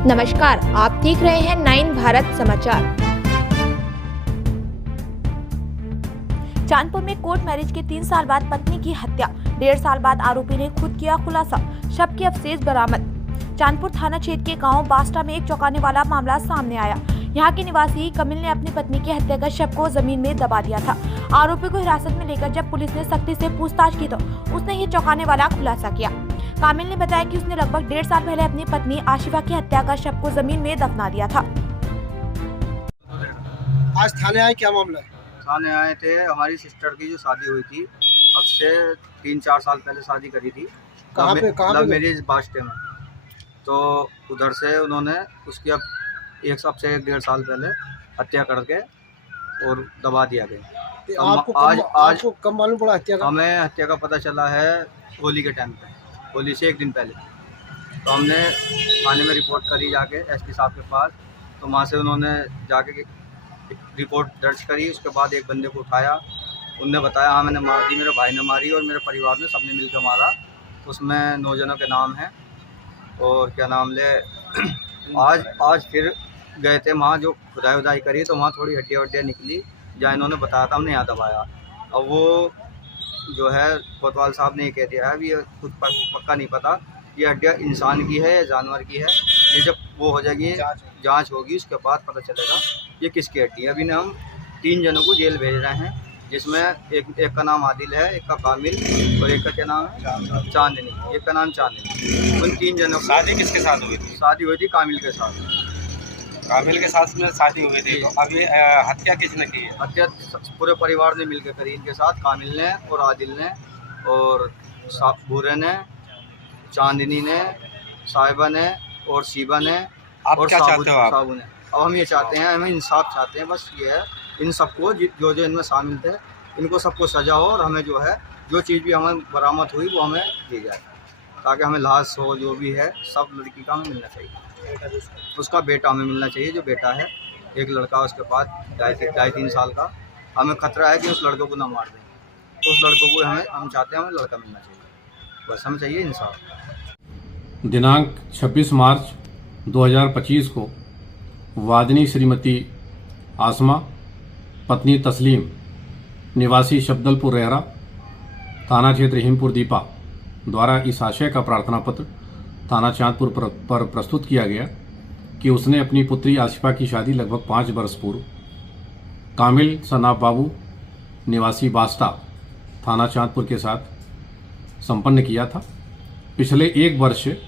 नमस्कार, आप देख रहे हैं 9 भारत समाचार। चांदपुर में कोर्ट मैरिज के 3 साल बाद पत्नी की हत्या, 1.5 साल बाद आरोपी ने खुद किया खुलासा, शव के अवशेष बरामद। चांदपुर थाना क्षेत्र के गांव बास्टा में एक चौंकाने वाला मामला सामने आया। यहां के निवासी कमिल ने अपनी पत्नी की हत्या कर शव को जमीन में दबा दिया था। आरोपी को हिरासत में लेकर जब पुलिस ने सख्ती से पूछताछ की तो उसने ये चौंकाने वाला खुलासा किया। कामिल ने बताया कि उसने लगभग 1.5 साल पहले अपनी पत्नी आशिफा की हत्या कर शव को जमीन में दफना दिया था। आज थाने आए, क्या मामला है? थाने आए थे, हमारी सिस्टर की जो शादी हुई थी, अब से 3-4 साल पहले शादी करी थी। कहाँ पे? मेरिज बास्टे में। तो उधर से उन्होंने उसकी अब 1.5 साल पहले हत्या करके और दबा दिया गया। आपको कब मालूम पड़ा हत्या का? हमें हत्या का पता चला है होली के टाइम पे, होली से 1 दिन पहले। तो हमने थाने में रिपोर्ट करी जाके एसपी साहब के पास। तो वहाँ से उन्होंने जाके रिपोर्ट दर्ज करी। उसके बाद एक बंदे को उठाया, उनने बताया हाँ मैंने मार दी, मेरे भाई ने मारी और मेरे परिवार ने सबने मिलकर मारा। उसमें 9 जनों के नाम हैं। और क्या नाम ले आज फिर गए थे वहाँ, जो खुदाई करी तो वहाँ थोड़ी हड्डियाँ निकली, जहाँ इन्होंने बताया था हमने यहाँ दबाया। अब वो जो है कोतवाल साहब ने ये कह दिया है, अभी ये खुद पक्का नहीं पता ये हड्डियाँ इंसान की है या जानवर की है। ये जब वो हो जाएगी, जांच होगी, उसके बाद पता चलेगा ये किसकी हड्डी है। अभी ने हम 3 जनों को जेल भेज रहे हैं, जिसमें एक का नाम आदिल है, एक का कामिल और एक का क्या नाम है चांदनी। एक का नाम चांदनी। उन 3 जनों की शादी किसके साथ हुई थी? शादी हुई थी कामिल के साथ। कामिल के साथ में शादी हुई थी। तो अब ये हत्या किसने की है? हत्या पूरे परिवार ने मिलकर करी इनके साथ, कामिल ने और आदिल ने और भूरे ने, चांदनी ने, साहिबा ने और शिबा ने और क्या चाहते हो आप? साबू ने। अब हम ये चाहते हैं, हमें इंसाफ चाहते हैं, बस ये है इन सबको जो इनमें शामिल थे इनको सबको सजा हो और हमें जो है जो चीज़ भी हमें बरामद हुई वो हमें दी जाए, ताकि हमें लाश हो जो भी है सब लड़की का हमें मिलना चाहिए। उसका बेटा हमें मिलना चाहिए, जो बेटा है एक लड़का उसके पास 2.5-3 साल का। हमें खतरा है कि उस लड़के को ना मार दें, तो उस लड़कों को हम चाहते हैं हमें लड़का मिलना चाहिए, बस हमें चाहिए इंसाफ। दिनांक 26 मार्च 2025 को वादिनी श्रीमती आसमा पत्नी तस्लीम निवासी शब्दलपुर रेहरा थाना क्षेत्र हिमपुर दीपा द्वारा इस आशय का प्रार्थना पत्र थाना चांदपुर पर प्रस्तुत किया गया कि उसने अपनी पुत्री आशिफा की शादी लगभग 5 वर्ष पूर्व कामिल सनाब बाबू निवासी बास्ता थाना चांदपुर के साथ संपन्न किया था। पिछले 1 वर्ष से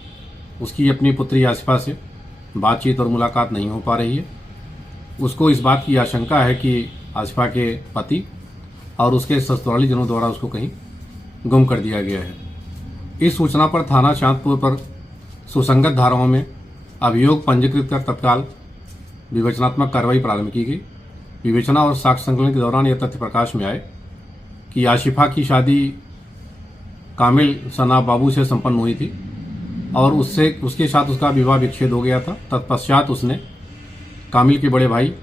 उसकी अपनी पुत्री आशिफा से बातचीत और मुलाकात नहीं हो पा रही है। उसको इस बात की आशंका है कि आशिफा के पति और उसके ससुराली जनों द्वारा उसको कहीं गुम कर दिया गया है। इस सूचना पर थाना चांदपुर पर सुसंगत धाराओं में अभियोग पंजीकृत कर तत्काल विवेचनात्मक कार्रवाई प्रारंभ की गई। विवेचना और साक्ष्य संकलन के दौरान यह तथ्य प्रकाश में आए कि आशिफा की शादी कामिल सनाब बाबू से संपन्न हुई थी और उसके साथ उसका विवाह विच्छेद हो गया था। तत्पश्चात उसने कामिल के बड़े भाई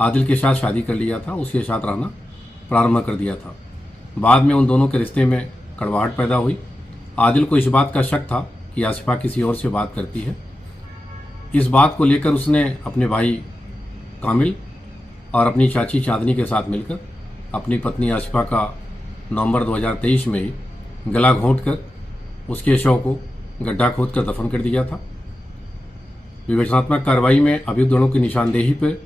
आदिल के साथ शादी कर लिया था, उसके साथ रहना प्रारंभ कर दिया था। बाद में उन दोनों के रिश्ते में कड़वाहट पैदा हुई। आदिल को इस बात का शक था कि आशिफा किसी और से बात करती है। इस बात को लेकर उसने अपने भाई कामिल और अपनी चाची चांदनी के साथ मिलकर अपनी पत्नी आशिफा का नवंबर 2023 में ही गला घोंटकर उसके शव को गड्ढा खोदकर दफन कर दिया था। विवेचनात्मक कार्रवाई में अभियुक्त दोनों की निशानदेही पर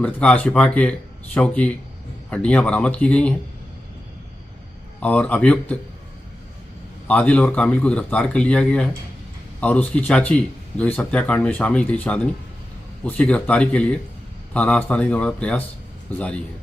मृतका आशिफा के शव की हड्डियां बरामद की गई हैं और अभियुक्त आदिल और कामिल को गिरफ्तार कर लिया गया है और उसकी चाची जो इस हत्याकांड में शामिल थी चांदनी, उसकी गिरफ्तारी के लिए थाना स्थानीय द्वारा प्रयास जारी है।